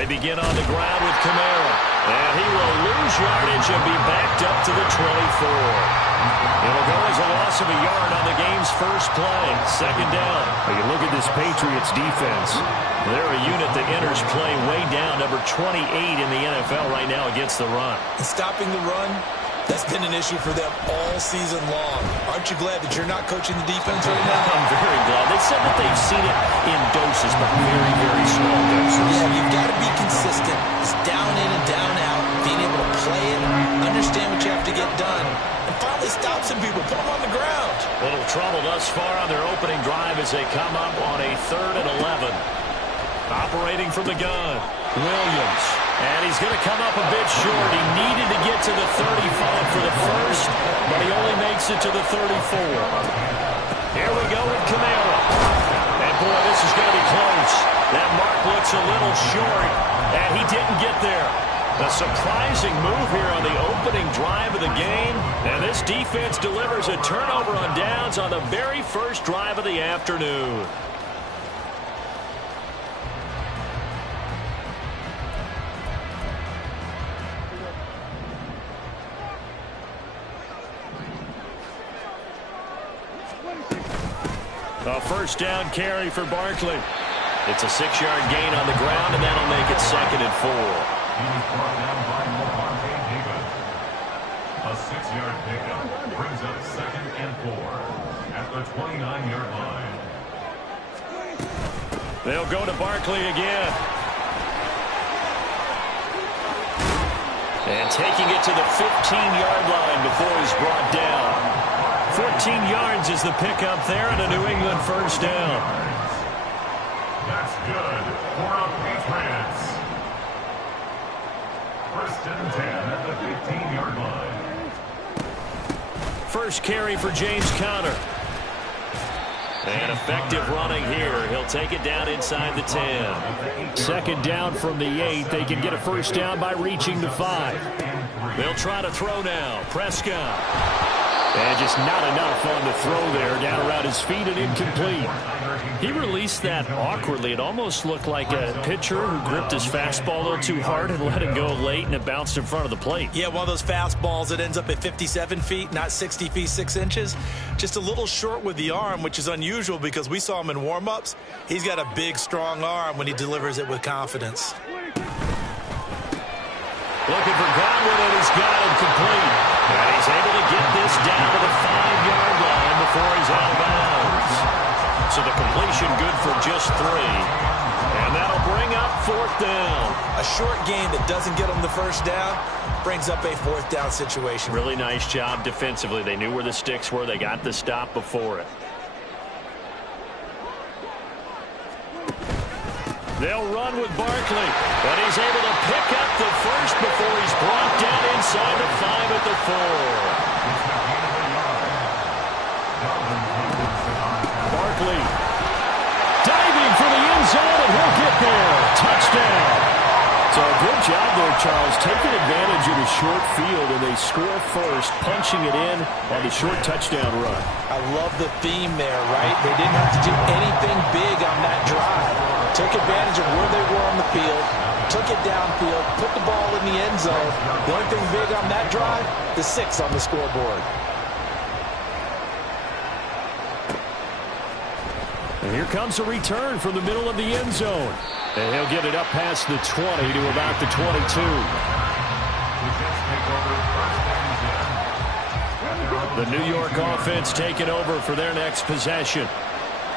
They begin on the ground with Kamara. And he will lose yardage and be backed up to the 24. It'll go as a loss of a yard on the game's first play. Second down. You look at this Patriots defense. They're a unit that enters play way down, number 28 in the NFL right now against the run. And stopping the run, that's been an issue for them all season long. Aren't you glad that you're not coaching the defense right now? I'm very glad. They said that they've seen it in doses, but very, very small doses. Yeah, you've got to be consistent. It's down in and down out, being able to play it, understand what you have to get done, and finally stop some people, put them on the ground. Little trouble thus far on their opening drive as they come up on a 3rd and 11. Operating from the gun, Williams. And he's going to come up a bit short. He needed to get to the 35 for the first, but he only makes it to the 34. Here we go with Kamara. And, boy, this is going to be close. That mark looks a little short, and he didn't get there. A surprising move here on the opening drive of the game. And this defense delivers a turnover on downs on the very first drive of the afternoon. A first down carry for Barkley. It's a 6-yard gain on the ground, and that'll make it 2nd and 4. A 6-yard pickup brings up 2nd and 4 at the 29-yard line. They'll go to Barkley again. And taking it to the 15-yard line before he's brought down. 14 yards is the pickup there, and a New England first down. That's good for the Patriots. 1st and 10 at the 15-yard line. First carry for James Conner. And effective running here. He'll take it down inside the 10. Second down from the 8. They can get a first down by reaching the 5. They'll try to throw now. Prescott. And just not enough on the throw there. Down around his feet and incomplete. He released that awkwardly. It almost looked like a pitcher who gripped his fastball a little too hard and let it go late, and it bounced in front of the plate. Yeah, one of those fastballs that ends up at 57 feet, not 60 feet, 6 inches. Just a little short with the arm, which is unusual because we saw him in warm-ups. He's got a big, strong arm when he delivers it with confidence. Looking for Godwin, and he's got him complete. And he's able to get this down to the 5-yard line before he's out of bounds. So the completion good for just 3. And that'll bring up 4th down. A short gain that doesn't get him the first down brings up a 4th down situation. Really nice job defensively. They knew where the sticks were. They got the stop before it. They'll run with Barkley, but he's able to pick up the first before he's brought down inside the 5 at the 4. Barkley diving for the end zone, and he'll get there. Touchdown. So good job there, Charles, taking advantage of the short field, and they score first, punching it in on the short touchdown run. I love the theme there, right? They didn't have to do anything big on that drive. Took advantage of where they were on the field, took it downfield, put the ball in the end zone. The only thing big on that drive, the 6 on the scoreboard. And here comes a return from the middle of the end zone. And he'll get it up past the 20 to about the 22. The New York offense taking over for their next possession.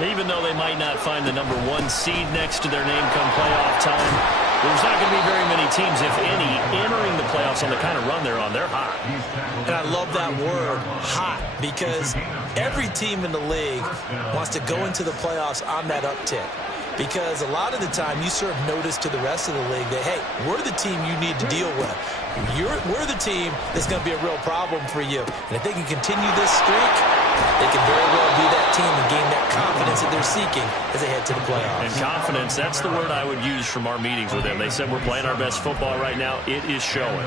Even though they might not find the number 1 seed next to their name come playoff time, there's not going to be very many teams, if any, entering the playoffs on the kind of run they're on. They're hot. And I love that word, hot, because every team in the league wants to go into the playoffs on that uptick. Because a lot of the time you serve notice to the rest of the league that, hey, we're the team you need to deal with. We're the team that's going to be a real problem for you. And if they can continue this streak, they can very well be that team and gain that confidence that they're seeking as they head to the playoffs. And confidence, that's the word I would use from our meetings with them. They said we're playing our best football right now. It is showing.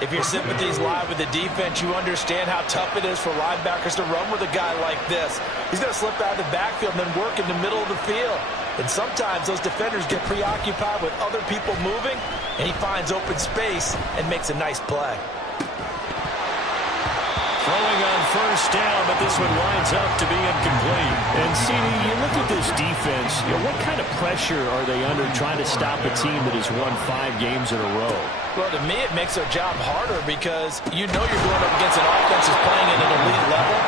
If your sympathies lie with the defense, you understand how tough it is for linebackers to run with a guy like this. He's going to slip out of the backfield and then work in the middle of the field. And sometimes those defenders get preoccupied with other people moving, and he finds open space and makes a nice play. Throwing on first down, but this one winds up to be incomplete. And, CD, you look at this defense, what kind of pressure are they under trying to stop a team that has won 5 games in a row? Well, to me, it makes their job harder because you know you're going up against an offense that's playing at an elite level,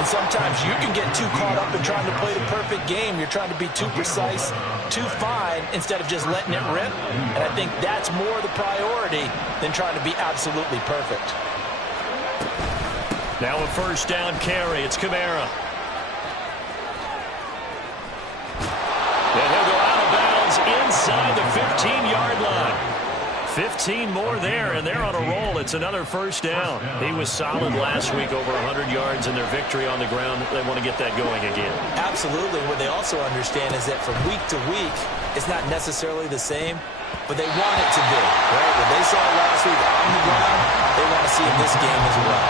and sometimes you can get too caught up in trying to play the perfect game. You're trying to be too precise, too fine, instead of just letting it rip, and I think that's more the priority than trying to be absolutely perfect. Now a first down carry. It's Kamara. And he'll go out of bounds inside the 15-yard line. 15 more there, and they're on a roll. It's another first down. He was solid last week, over 100 yards in their victory on the ground. They want to get that going again. Absolutely. What they also understand is that from week to week, it's not necessarily the same, but they want it to be, right? What they saw last week on the ground, they want to see in this game as well.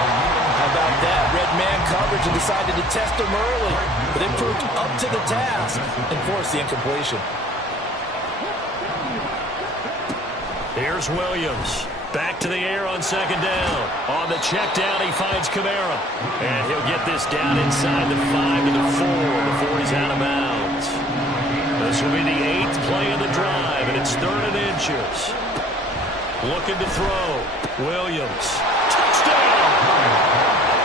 How about that? Red man coverage and decided to test him early, but it proved up to the task and forced the incompletion. Here's Williams. Back to the air on second down. On the check down, he finds Kamara. And he'll get this down inside the 5 to the 4 before he's out of bounds. This will be the 8th play of the drive, and it's 3rd and inches. Looking to throw. Williams. Touchdown!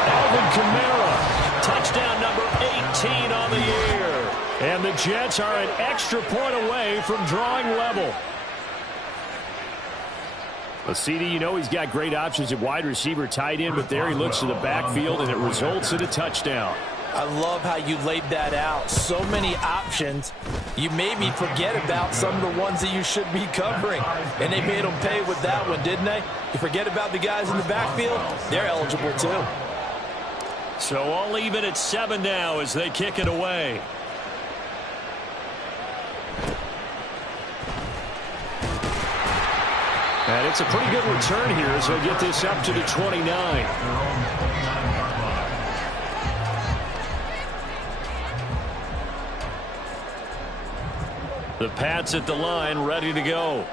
Alvin Kamara. Touchdown number 18 on the year. And the Jets are an extra point away from drawing level. Well, CD, you know he's got great options at wide receiver, tight end, but there he looks to the backfield, and it results in a touchdown. I love how you laid that out. So many options. You made me forget about some of the ones that you should be covering. And they made them pay with that one, didn't they? You forget about the guys in the backfield? They're eligible too. So all even at 7 now as they kick it away. And it's a pretty good return here as they get this up to the 29. The Pats at the line, ready to go.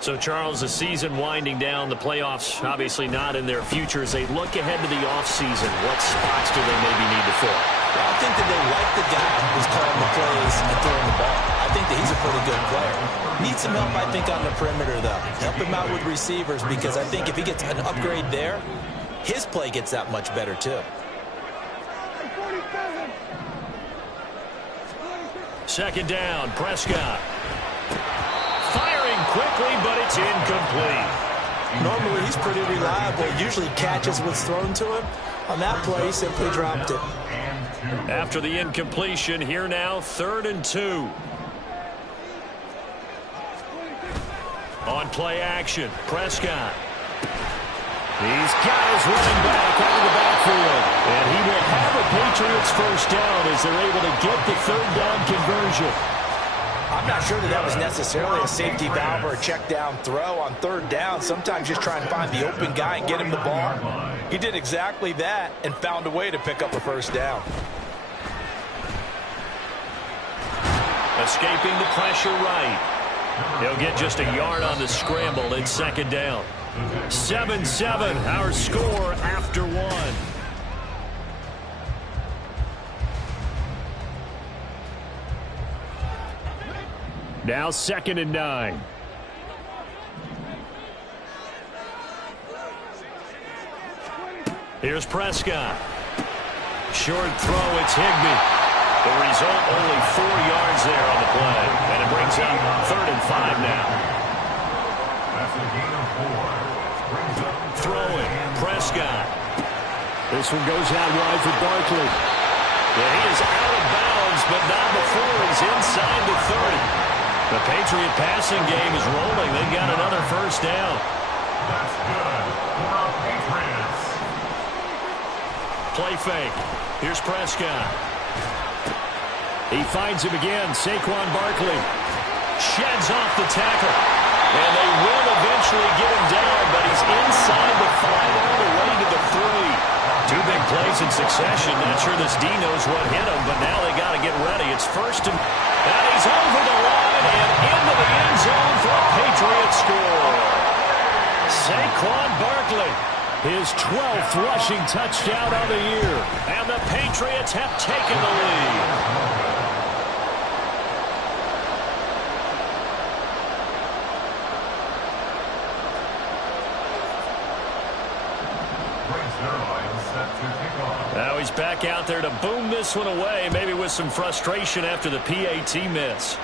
So, Charles, the season winding down, the playoffs obviously not in their future. As they look ahead to the offseason, what spots do they maybe need to fill? Well, I think that they like the guy who's calling the plays and throwing the ball. I think that he's a pretty good player. Needs some help, I think, on the perimeter, though. Help him out with receivers, because I think if he gets an upgrade there, his play gets that much better, too. Second down, Prescott. Firing quickly, but it's incomplete. Normally, he's pretty reliable. Usually catches what's thrown to him. On that play, he simply dropped it. After the incompletion, here now, 3rd and 2. On play action, Prescott. He's got his running back out of the backfield. And he will have a Patriots first down as they're able to get the 3rd down conversion. I'm not sure that that was necessarily a safety valve or a check down throw on 3rd down. Sometimes just try and find the open guy and get him the ball. He did exactly that and found a way to pick up a first down. Escaping the pressure right. He'll get just a yard on the scramble. It's 2nd down. 7-7, our score after 1. Now 2nd and 9. Here's Prescott. Short throw, it's Higbee. The result, only 4 yards there on the play. And it brings up 3rd and 5 now. That's a gain of 4. Throwing, Prescott. This one goes out wide for Barkley. Yeah, he is out of bounds, but not before he's inside the 30. The Patriot passing game is rolling. They've got another first down. That's good for our Patriots. Play fake. Here's Prescott. He finds him again, Saquon Barkley. Sheds off the tackle. And they will eventually get him down, but he's inside the 5 all the way to the 3. 2 big plays in succession. Not sure this D knows what hit him, but now they got to get ready. It's first and he's over the line and into the end zone for a Patriot score. Saquon Barkley, his 12th rushing touchdown of the year. And the Patriots have taken the lead. Now he's back out there to boom this one away, maybe with some frustration after the PAT miss.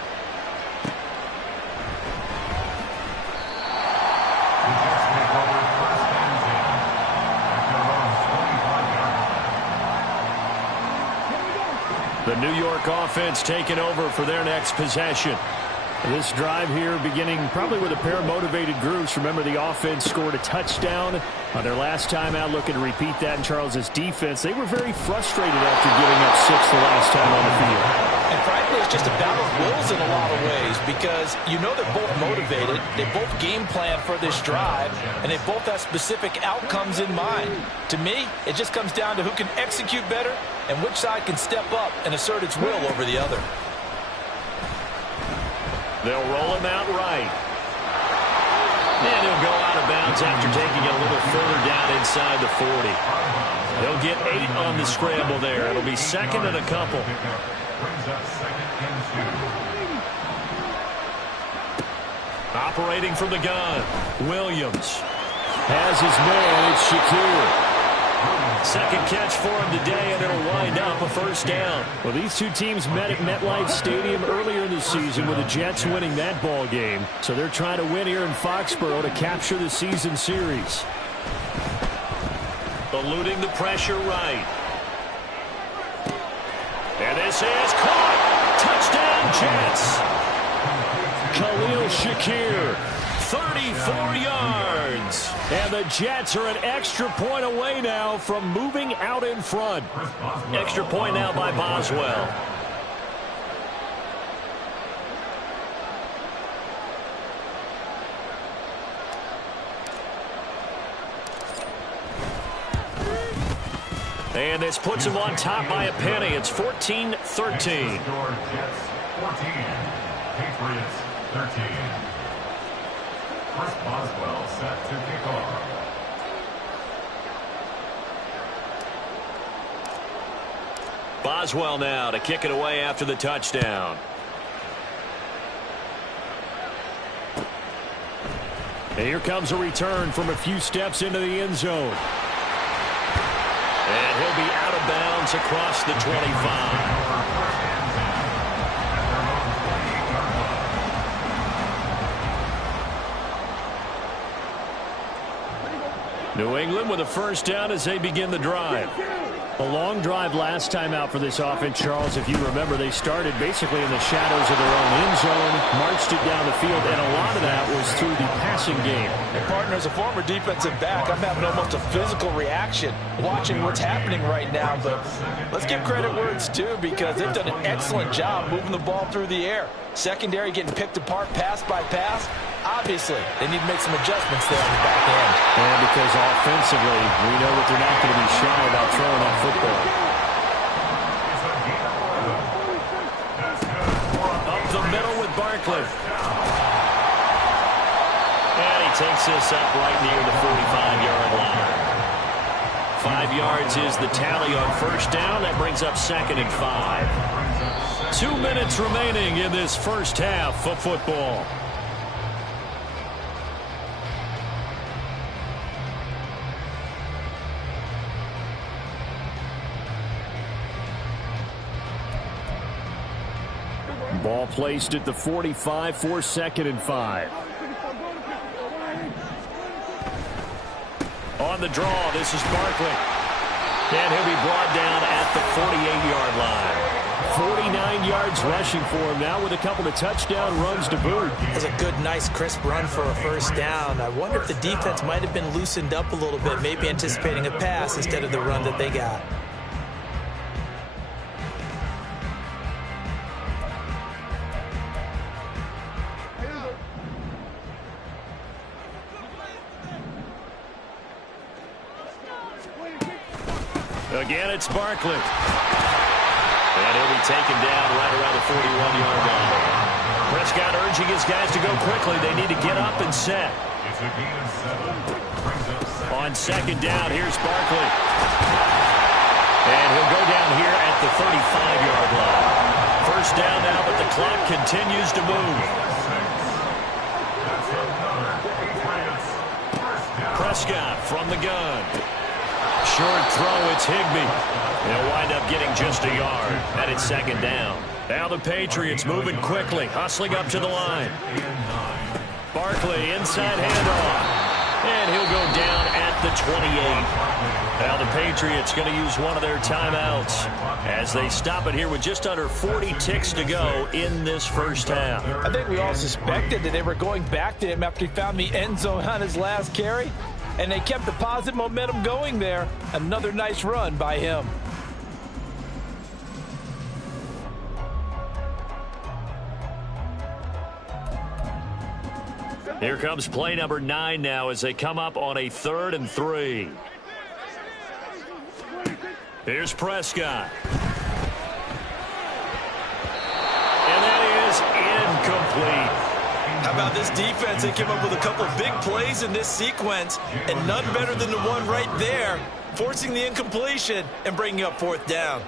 The New York offense taking over for their next possession. This drive here beginning probably with a pair of motivated groups. Remember, the offense scored a touchdown on their last time out. Looking to repeat that in Charles's defense. They were very frustrated after giving up 6 the last time on the field. And frankly, it's just a battle of wills in a lot of ways because you know they're both motivated. They both game plan for this drive, and they both have specific outcomes in mind. To me, it just comes down to who can execute better and which side can step up and assert its will over the other. They'll roll him out right. And he'll go out of bounds after taking it a little further down inside the 40. They'll get 8 on the scramble there. It'll be second and a couple. Operating from the gun, Williams has his man. It's Shakir. Second catch for him today, and it'll wind up a first down. Well, these two teams met at MetLife Stadium earlier in the season with the Jets winning that ball game. So they're trying to win here in Foxborough to capture the season series. Eluding the pressure right. And this is caught. Touchdown, Jets. Khalil Shakir, 34 yards. And the Jets are an extra point away now from moving out in front. Extra point now by Boswell. And this puts him on top by a penny. It's 14-13. Jets 14, Patriots 13. Chris Boswell set to kick off. Boswell now to kick it away after the touchdown. And here comes a return from a few steps into the end zone. And he'll be out of bounds across the 25. New England with a first down as they begin the drive. A long drive last time out for this offense, Charles. If you remember, they started basically in the shadows of their own end zone, marched it down the field, and a lot of that was through the passing game. And partner, as a former defensive back, I'm having almost a physical reaction watching what's happening right now. But let's give credit where it's due because they've done an excellent job moving the ball through the air. Secondary getting picked apart pass by pass. Obviously, they need to make some adjustments there on the back end. And because offensively, we know that they're not going to be shy about throwing that football. Up the middle with Barkley. And he takes this up right near the 45-yard line. 5 yards is the tally on first down. That brings up second and 5. 2 minutes remaining in this first half of football. Ball placed at the 45 for second and 5. On the draw, this is Barkley. And he'll be brought down at the 48-yard line. 49 yards rushing for him now with a couple of touchdown runs to boot. That's a good, nice, crisp run for a first down. I wonder if the defense might have been loosened up a little bit, maybe anticipating a pass instead of the run that they got. Again, it's Barkley. And he'll be taken down right around the 41-yard line. Prescott urging his guys to go quickly. They need to get up and set. On second down, here's Barkley. And he'll go down here at the 35-yard line. First down now, but the clock continues to move. Prescott from the gun. Short throw, it's Higbee. They'll wind up getting just a yard. And it's second down. Now the Patriots moving quickly, hustling up to the line. Barkley, inside handoff. And he'll go down at the 28. Now the Patriots going to use one of their timeouts as they stop it here with just under 40 ticks to go in this first half. I think we all suspected that they were going back to him after he found the end zone on his last carry. And they kept the positive momentum going there. Another nice run by him. Here comes play number 9 now as they come up on a 3rd and 3. Here's Prescott. And that is incomplete. How about this defense? They came up with a couple of big plays in this sequence, and none better than the one right there, forcing the incompletion and bringing up 4th down.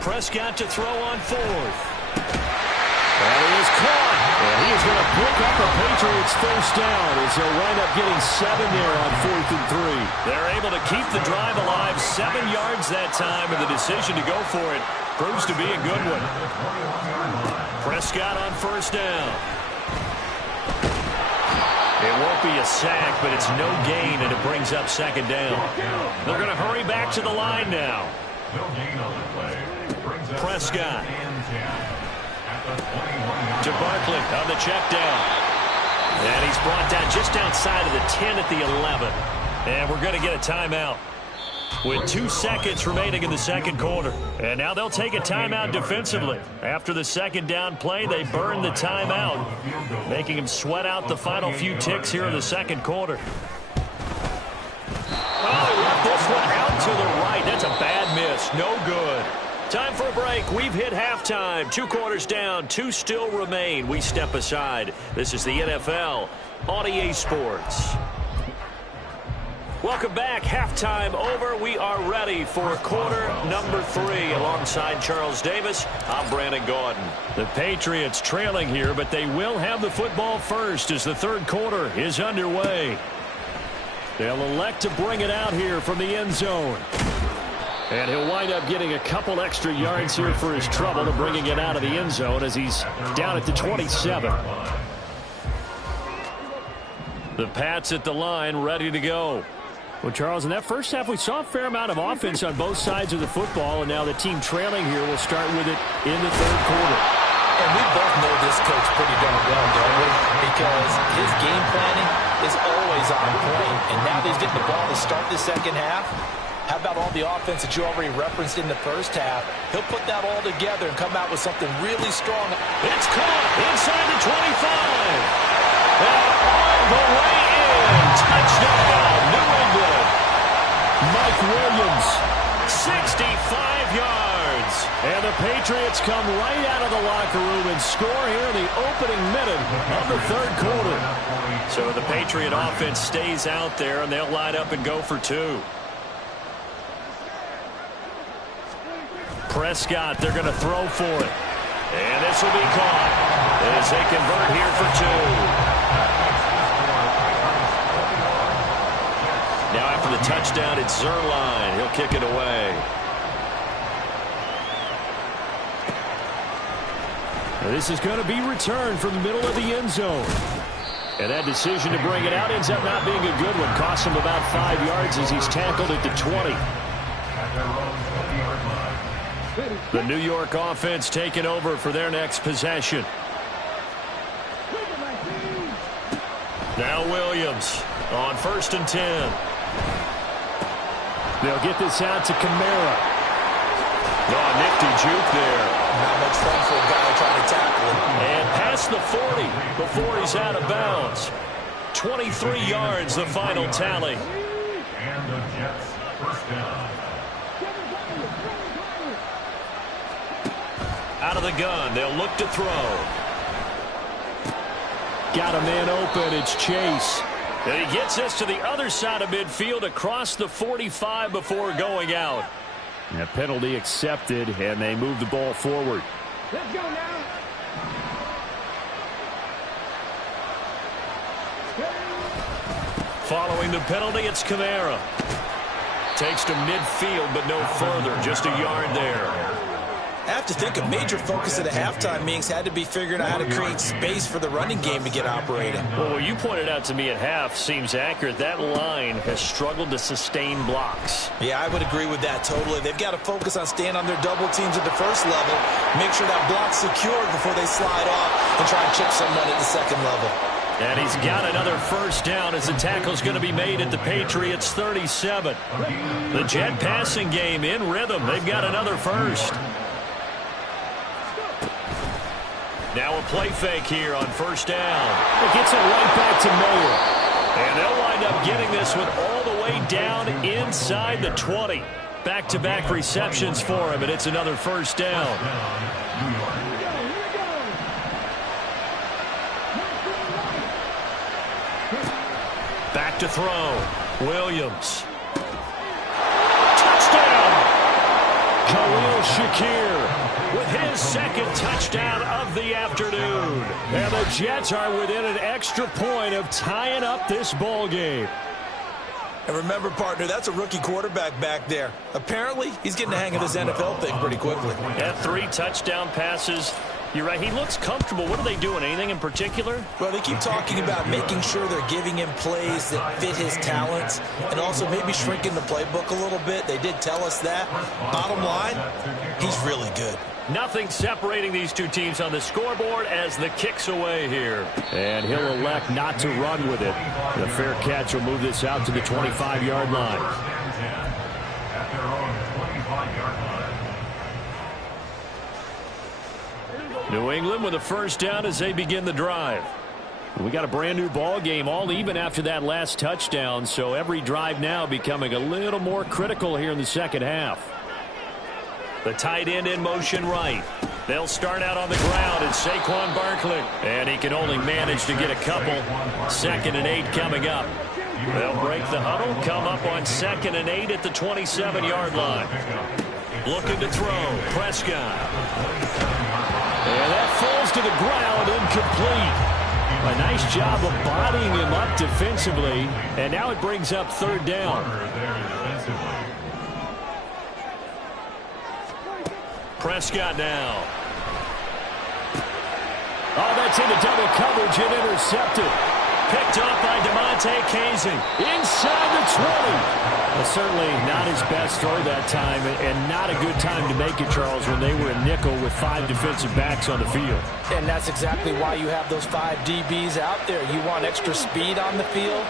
Prescott to throw on 4th. And he is caught. And he is going to pick up a Patriots first down as they'll wind up getting 7 there on 4th and 3. They're able to keep the drive alive, 7 yards that time, and the decision to go for it proves to be a good one. Prescott on first down. It won't be a sack, but it's no gain, and it brings up second down. They're going to hurry back to the line now. Prescott to Barkley on the check down. And he's brought down just outside of the 10 at the 11. And we're going to get a timeout with 2 seconds remaining in the second quarter. And now they'll take a timeout defensively. After the second down play, they burn the timeout, making him sweat out the final few ticks here in the second quarter. Oh, he left this one out to the right. That's a bad miss. No good. Time for a break. We've hit halftime. 2 quarters down. 2 still remain. We step aside. This is the NFL on EA Sports. Welcome back. Halftime over. We are ready for quarter number 3. Alongside Charles Davis, I'm Brandon Gaudin. The Patriots trailing here, but they will have the football first as the third quarter is underway. They'll elect to bring it out here from the end zone. And he'll wind up getting a couple extra yards here for his trouble to bringing it out of the end zone as he's down at the 27. The Pats at the line, ready to go. Well, Charles, in that first half, we saw a fair amount of offense on both sides of the football, and now the team trailing here will start with it in the third quarter. And we both know this coach pretty darn well, don't we? Because his game planning is always on point, and now that he's getting the ball to start the second half, how about all the offense that you already referenced in the first half? He'll put that all together and come out with something really strong. It's caught inside the 25. And on the way in, touchdown, New England. Mike Williams, 65 yards. And the Patriots come right out of the locker room and score here in the opening minute of the third quarter. So the Patriot offense stays out there, and they'll line up and go for 2. Prescott, they're going to throw for it. And this will be caught as they convert here for 2. Now after the touchdown, it's Zerline. He'll kick it away. This is going to be returned from the middle of the end zone. And that decision to bring it out ends up not being a good one. Costs him about 5 yards as he's tackled at the 20. The New York offense taking over for their next possession. Now Williams on 1st and 10. They'll get this out to Kamara. Oh, nifty juke there. Not much fun for a guy trying to tackle him. And past the 40 before he's out of bounds. 23 yards, the final tally. And the Jets first down. Out of the gun, they'll look to throw. Got a man open, it's Chase. And he gets this to the other side of midfield across the 45 before going out. And a penalty accepted, and they move the ball forward. Let's go now. Following the penalty, it's Kamara. Takes to midfield, but no further. Just a yard there. I have to think a major focus at a halftime meetings had to be figuring out how to create space for the running game to get operating. Well, what you pointed out to me at half seems accurate. That line has struggled to sustain blocks. Yeah, I would agree with that totally. They've got to focus on staying on their double teams at the first level, make sure that block's secured before they slide off and try and chip someone at the second level. And he's got another first down as the tackle's going to be made at the Patriots 37. The Jet passing game in rhythm. They've got another first. Now a play fake here on first down. It gets it right back to Mayer. And they'll wind up getting this one all the way down inside the 20. Back-to-back receptions for him, and it's another first down. Back to throw. Williams. Touchdown! Khalil Shakir with his second touchdown of the afternoon. And the Jets are within an extra point of tying up this ball game. And remember, partner, that's a rookie quarterback back there. Apparently, he's getting the hang of this NFL thing pretty quickly. Had 3 touchdown passes. You're right, he looks comfortable. What are they doing? Anything in particular? Well, they keep talking about making sure they're giving him plays that fit his talents and also maybe shrinking the playbook a little bit. They did tell us that. Bottom line, he's really good. Nothing separating these two teams on the scoreboard as the kick's away here. And he'll elect not to run with it. The fair catch will move this out to the 25-yard line. At their own 25-yard line. New England with a first down as they begin the drive. We got a brand new ball game, all even after that last touchdown, so every drive now becoming a little more critical here in the second half. The tight end in motion right. They'll start out on the ground. It's Saquon Barkley. And he can only manage to get a couple. 2nd and 8 coming up. They'll break the huddle, come up on 2nd and 8 at the 27-yard line. Looking to throw. Prescott. And that falls to the ground, incomplete. A nice job of bodying him up defensively. And now it brings up 3rd down. Prescott now. Oh, that's into double coverage and intercepted. Picked up by DeMonte Casey. Inside the 20. Well, certainly not his best throw that time, and not a good time to make it, Charles, when they were in nickel with 5 defensive backs on the field. And that's exactly why you have those 5 DBs out there. You want extra speed on the field,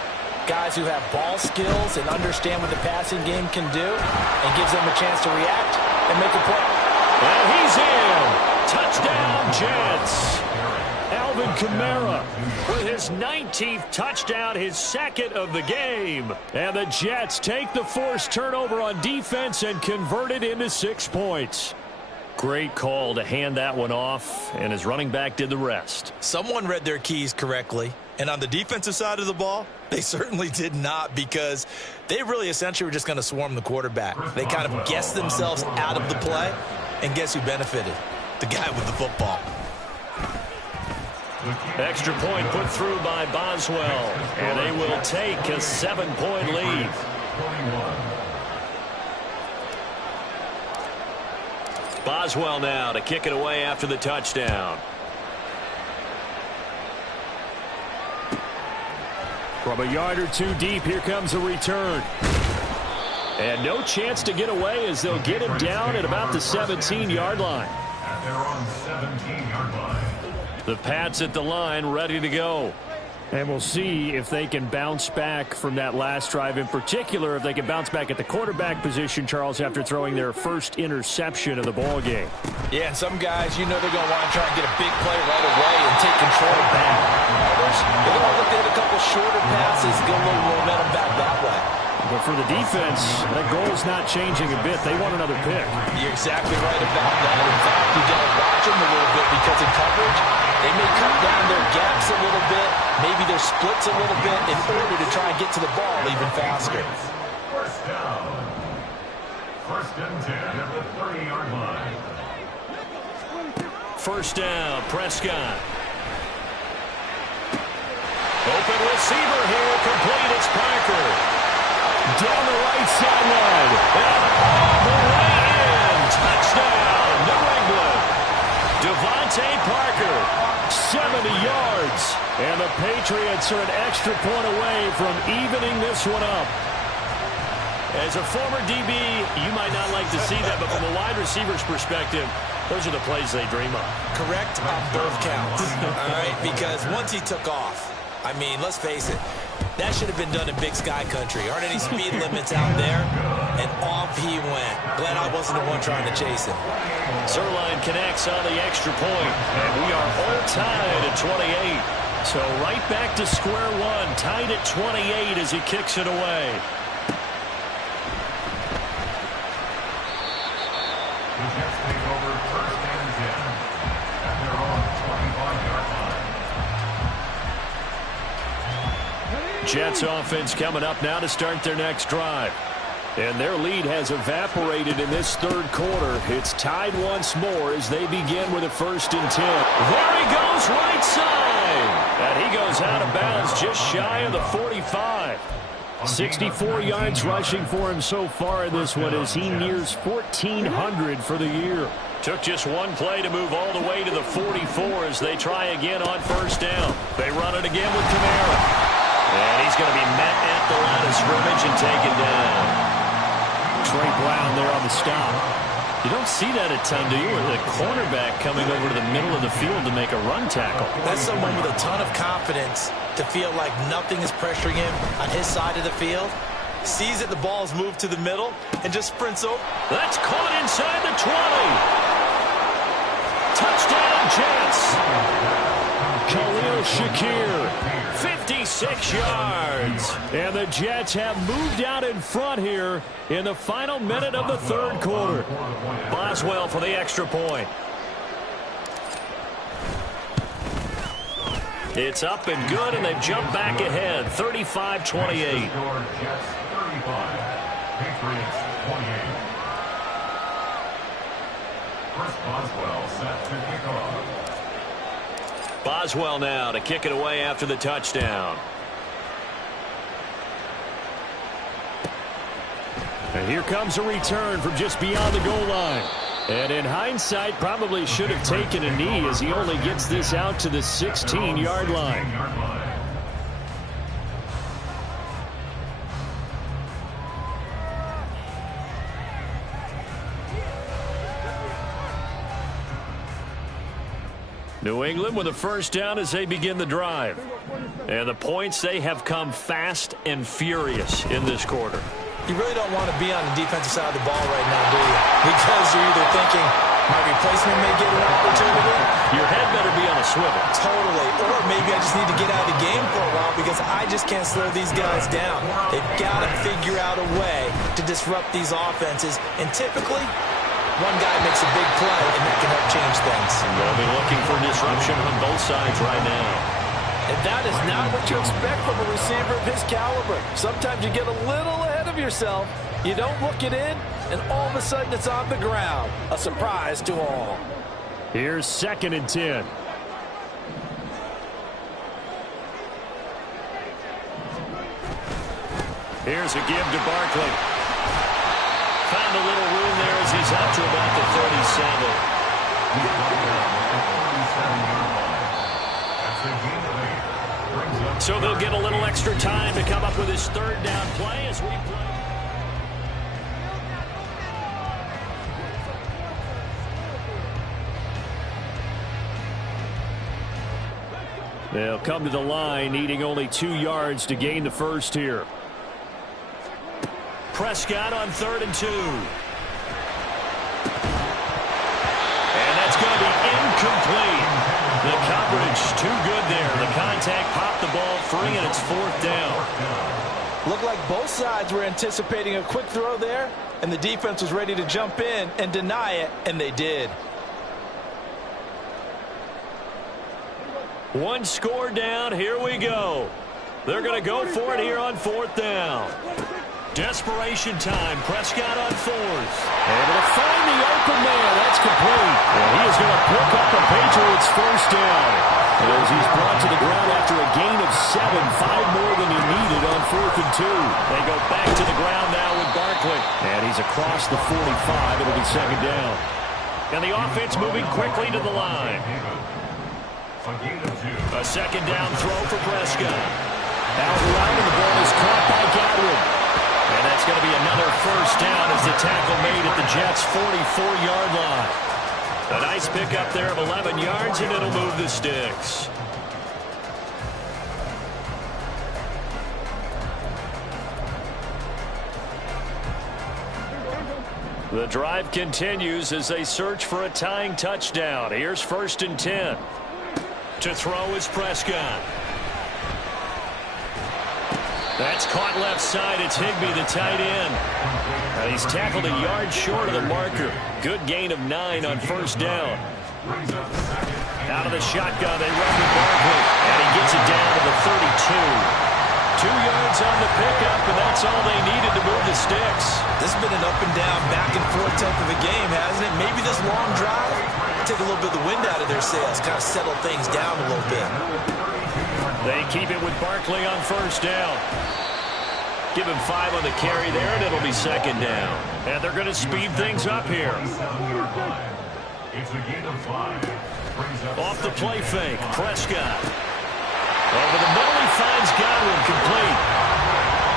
guys who have ball skills and understand what the passing game can do, and gives them a chance to react and make a play. And he's in. Touchdown, Jets. Alvin Kamara with his 19th touchdown, his 2nd of the game. And the Jets take the forced turnover on defense and convert it into 6 points. Great call to hand that one off, and his running back did the rest. Someone read their keys correctly, and on the defensive side of the ball, they certainly did not, because they really essentially were just going to swarm the quarterback. They kind of guessed themselves out of the play, and guess who benefited? The guy with the football. Extra point put through by Boswell, and they will take a 7-point lead. Boswell now to kick it away after the touchdown. From a yard or 2 deep, here comes a return. And no chance to get away as they'll get him down at about the 17-yard line. At their own 17-yard line. The Pats at the line, ready to go. And we'll see if they can bounce back from that last drive, in particular, if they can bounce back at the quarterback position, Charles, after throwing their first interception of the ball game. Yeah, and some guys, you know they're going to want to try and get a big play right away and take control back. Others, they're going to look at a couple shorter passes, get a little momentum back that way. But for the defense, that goal's not changing a bit. They want another pick. You're exactly right about that. In fact, you got to watch them a little bit because in coverage, they may cut down their gaps a little bit, maybe their splits a little bit in order to try and get to the ball even faster. First down. First and 10 at the 30-yard line. First down, Prescott. Open receiver here, complete. It's Parker. Down the right sideline. And all the way in. Touchdown, New England. Devontae Parker, 70 yards. And the Patriots are an extra point away from evening this one up. As a former DB, you might not like to see that, but from a wide receiver's perspective, those are the plays they dream of. Correct on both counts. All right, because once he took off, I mean, let's face it, that should have been done in Big Sky Country. Aren't any speed limits out there? And off he went. Glad I wasn't the one trying to chase him. Zerline connects on the extra point, and we are all tied at 28. So right back to square one, tied at 28 as he kicks it away. The Jets take over first and 10 at their own 25-yard line. Jets offense coming up now to start their next drive. And their lead has evaporated in this third quarter. It's tied once more as they begin with a 1st and 10. There he goes, right side. And he goes out of bounds just shy of the 45. 64 yards rushing for him so far in this one as he nears 1,400 for the year. Took just one play to move all the way to the 44 as they try again on 1st down. They run it again with Kamara. And he's going to be met at the line of scrimmage and taken down. Trey Brown there on the stop. You don't see that a ton, do you? With a cornerback coming over to the middle of the field to make a run tackle. That's someone with a ton of confidence to feel like nothing is pressuring him on his side of the field. Sees that the ball is moved to the middle and just sprints over. That's caught inside the 20. Touchdown, Jets. Khalil Shakir, 56 yards. And the Jets have moved out in front here in the final minute of the third quarter. Boswell for the extra point. It's up and good, and they've jumped back ahead, 35-28. Jets 35, Patriots 28. Chris Boswell set to kick off. Boswell now to kick it away after the touchdown. And here comes a return from just beyond the goal line. And in hindsight, probably should have taken a knee as he only gets this out to the 16-yard line. New England with a 1st down as they begin the drive. And the points, they have come fast and furious in this quarter. You really don't want to be on the defensive side of the ball right now, do you? Because you're either thinking, my replacement may get an opportunity. Your head better be on a swivel. Totally. Or maybe I just need to get out of the game for a while because I just can't slow these guys down. They've got to figure out a way to disrupt these offenses. And typically, one guy makes a big play, and that can help change things. They'll be looking for disruption on both sides right now. And that is not what you expect from a receiver of his caliber. Sometimes you get a little ahead of yourself. You don't look it in, and all of a sudden it's on the ground. A surprise to all. Here's 2nd and 10. Here's a give to Barkley. Found a little room there as he's up to about the 37. So they'll get a little extra time to come up with his 3rd down play as we play. They'll come to the line, needing only 2 yards to gain the first here. Prescott on 3rd and 2. And that's going to be incomplete. The coverage too good there. The contact popped the ball free, and it's 4th down. Looked like both sides were anticipating a quick throw there, and the defense was ready to jump in and deny it, and they did. One score down. Here we go. They're going to go for it here on 4th down. Desperation time. Prescott on 4th. Able to find the open man. That's complete. And he is going to pick up the Patriots' first down. As he's brought to the ground after a gain of 7, 5 more than he needed on 4th and 2. They go back to the ground now with Barkley. And he's across the 45. It'll be 2nd down. And the offense moving quickly to the line. A 2nd down throw for Prescott. Out around, and the ball is caught by Godwin. And that's going to be another first down as the tackle made at the Jets' 44-yard line. A nice pickup there of 11 yards, and it'll move the sticks. The drive continues as they search for a tying touchdown. Here's 1st and 10. To throw is Prescott. That's caught left side. It's Higbee, the tight end. And he's tackled a yard short of the marker. Good gain of 9 on 1st down. Out of the shotgun, they run with Barkley. And he gets it down to the 32. 2 yards on the pickup, and that's all they needed to move the sticks. This has been an up and down, back and forth type of a game, hasn't it? Maybe this long drive take a little bit of the wind out of their sails, kind of settle things down a little bit. They keep it with Barkley on 1st down. Give him 5 on the carry there, and it'll be 2nd down. And they're going to speed things up here. Off the play fake, Prescott. Over the middle, he finds Godwin, complete.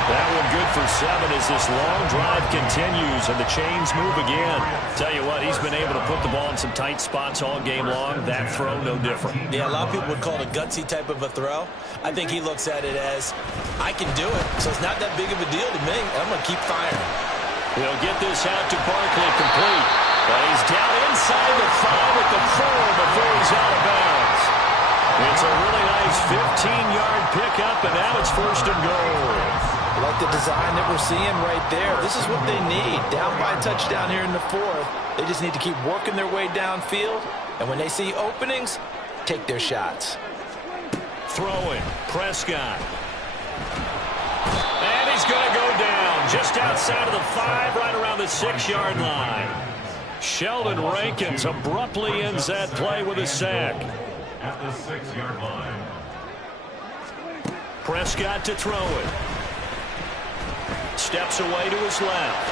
That one good for 7 as this long drive continues and the chains move again. Tell you what, he's been able to put the ball in some tight spots all game long. That throw, no different. Yeah, a lot of people would call it a gutsy type of a throw. I think he looks at it as, I can do it, so it's not that big of a deal to me. I'm going to keep firing. He'll get this out to Barkley, complete. But he's down inside the 5 at the 4 before he's out of bounds. It's a really nice 15-yard pickup, and now it's 1st and goal. I like the design that we're seeing right there. This is what they need. Down by a touchdown here in the 4th. They just need to keep working their way downfield. And when they see openings, take their shots. Throwing, Prescott. And he's going to go down just outside of the 5, right around the 6-yard line. Sheldon Rankins abruptly ends that play with a sack. At the 6-yard line. Prescott to throw it. Steps away to his left.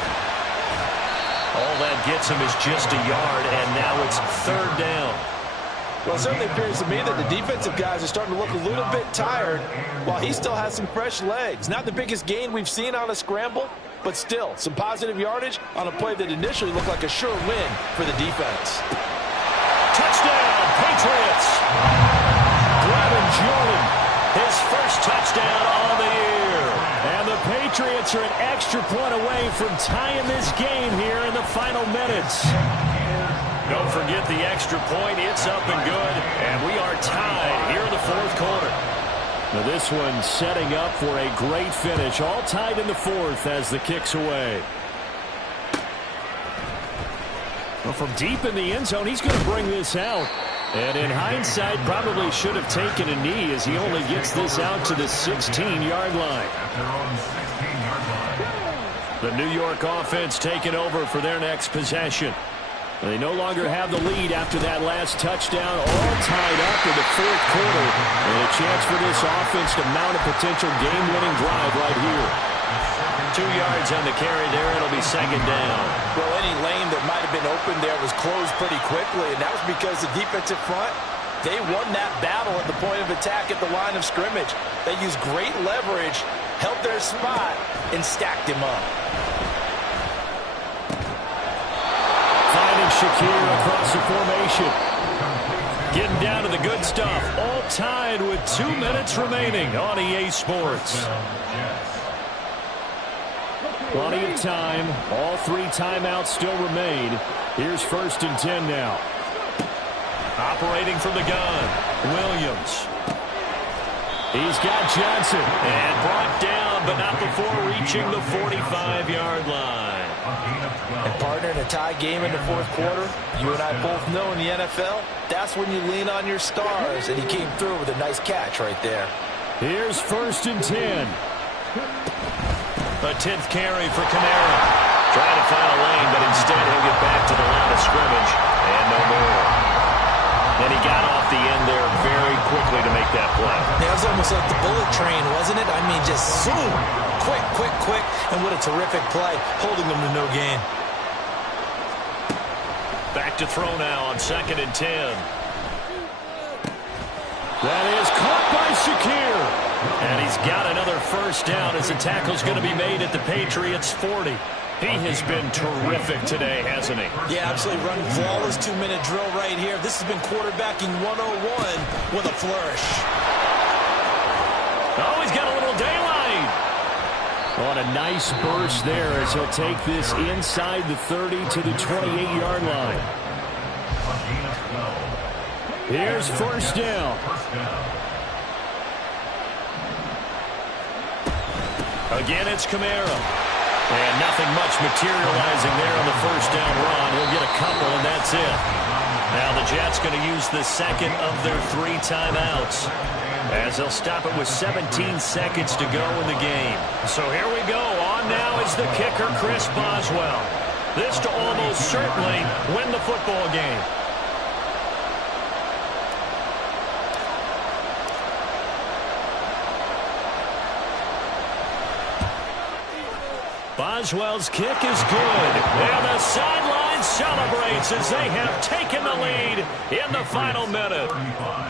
All that gets him is just a yard, and now it's 3rd down. Well, it certainly appears to me that the defensive guys are starting to look a little bit tired while he still has some fresh legs. Not the biggest gain we've seen on a scramble, but still some positive yardage on a play that initially looked like a sure win for the defense. Touchdown, Patriots! Brevin Jordan, his first touchdown on the year. And the Patriots are an extra point away from tying this game here in the final minutes. Don't forget the extra point. It's up and good. And we are tied here in the 4th quarter. Now this one setting up for a great finish. All tied in the 4th as the kick's away. Well, from deep in the end zone, he's going to bring this out. And in hindsight, probably should have taken a knee as he only gets this out to the 16-yard line. The New York offense taking over for their next possession. They no longer have the lead after that last touchdown, all tied up in the 4th quarter. And a chance for this offense to mount a potential game-winning drive right here. 2 yards on the carry there. It'll be 2nd down. Well, any lane that might have been open there was closed pretty quickly, and that was because the defensive front, they won that battle at the point of attack at the line of scrimmage. They used great leverage, held their spot, and stacked him up. Finding Shakir across the formation. Getting down to the good stuff. All tied with 2 minutes remaining on EA Sports. Plenty of time. All 3 timeouts still remain. Here's 1st and 10 now. Operating from the gun, Williams. He's got Johnson. And brought down, but not before reaching the 45-yard line. And partner, in a tie game in the 4th quarter, you and I both know in the NFL, that's when you lean on your stars, and he came through with a nice catch right there. Here's 1st and 10. A 10th carry for Kamara. Trying to find a lane, but instead he'll get back to the line of scrimmage. And no more. And he got off the end there very quickly to make that play. Yeah, it was almost like the bullet train, wasn't it? I mean, just zoom. Quick, quick, quick. And what a terrific play, holding them to no gain. Back to throw now on 2nd and 10. That is caught by Shakir. And he's got another 1st down as the tackle's going to be made at the Patriots' 40. He has been terrific today, hasn't he? Yeah, absolutely running flawless 2-minute drill right here. This has been quarterbacking 101 with a flourish. Oh, he's got a little daylight. On a nice burst there as he'll take this inside the 30 to the 28-yard line. Here's 1st down. Again, it's Kamara. And nothing much materializing there on the 1st down run. He'll get a couple, and that's it. Now the Jets going to use the 2nd of their 3 timeouts, as they'll stop it with 17 seconds to go in the game. So here we go. On now is the kicker, Chris Boswell. This to almost certainly win the football game. Boswell's kick is good. And the sideline celebrates as they have taken the lead in the final minute.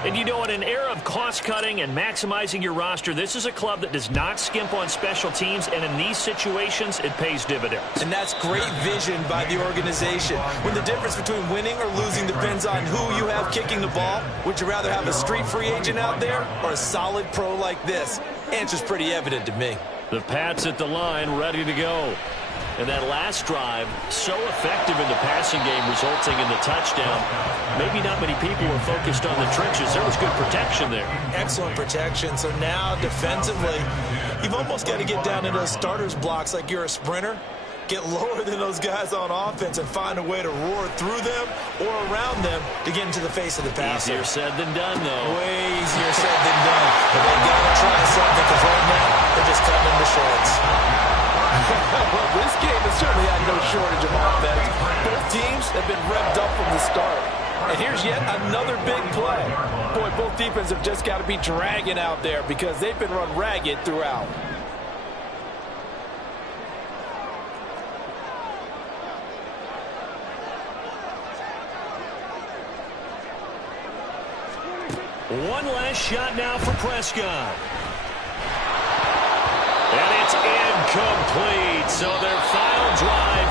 And you know, in an era of cost-cutting and maximizing your roster, this is a club that does not skimp on special teams, and in these situations, it pays dividends. And that's great vision by the organization. When the difference between winning or losing depends on who you have kicking the ball, would you rather have a street free agent out there or a solid pro like this? Answer's pretty evident to me. The Pats at the line, ready to go. And that last drive, so effective in the passing game, resulting in the touchdown. Maybe not many people were focused on the trenches. There was good protection there. Excellent protection. So now, defensively, you've almost got to get down into those starters blocks like you're a sprinter. Get lower than those guys on offense and find a way to roar through them or around them to get into the face of the passer. Easier said than done, though. Way easier said than done. But they got to try something because right now they're just cutting into shorts. Well, this game has certainly had no shortage of offense. Both teams have been revved up from the start. And here's yet another big play. Boy, both defenses have just got to be dragging out there because they've been run ragged throughout. One last shot now for Prescott. And it's incomplete. So their final drive